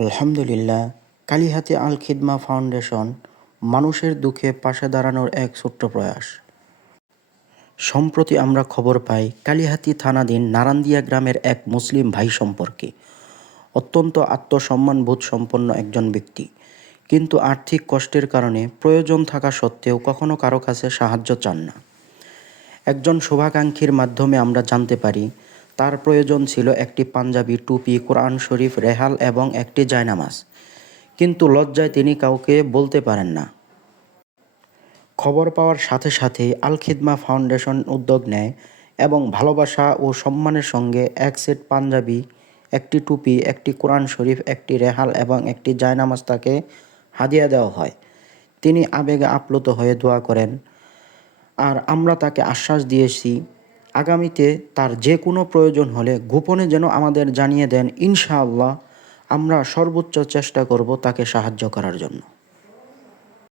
আলহামদুলিল্লাহ, কালিহাতি আল খিদমা ফাউন্ডেশন মানুষের দুঃখে পাশে দাঁড়ানোর এক ছোট্ট প্রয়াস। সম্প্রতি আমরা খবর পাই, কালিহাতি থানাধীন নারান্দিয়া গ্রামের এক মুসলিম ভাই সম্পর্কে। অত্যন্ত আত্মসম্মানবোধ সম্পন্ন একজন ব্যক্তি। কিন্তু আর্থিক কষ্টের কারণে প্রয়োজন থাকা সত্ত্বেও কখনো কারও কাছে সাহায্য চান না। একজন শুভাকাঙ্ক্ষীর মাধ্যমে আমরা জানতে পারি তার প্রয়োজন ছিল একটি পাঞ্জাবি টুপি, কোরআন শরীফ, রেহাল এবং একটি জায়নামাজ। কিন্তু লজ্জায় তিনি কাউকে বলতে পারেন না। খবর পাওয়ার সাথে সাথে আল খিদমা ফাউন্ডেশন উদ্যোগ নেয় এবং ভালোবাসা ও সম্মানের সঙ্গে এক সেট পাঞ্জাবি, একটি টুপি, একটি কোরআন শরীফ, একটি রেহাল এবং একটি জায়নামাজ তাকে হাদিয়া দেওয়া হয়। তিনি আবেগে আপ্লুত হয়ে দোয়া করেন, আর আমরা তাকে আশ্বাস দিয়েছি আগামীতে তার যে কোনো প্রয়োজন হলে গোপনে যেন আমাদের জানিয়ে দেন, ইনশাআল্লাহ আমরা সর্বোচ্চ চেষ্টা করব তাকে সাহায্য করার জন্য।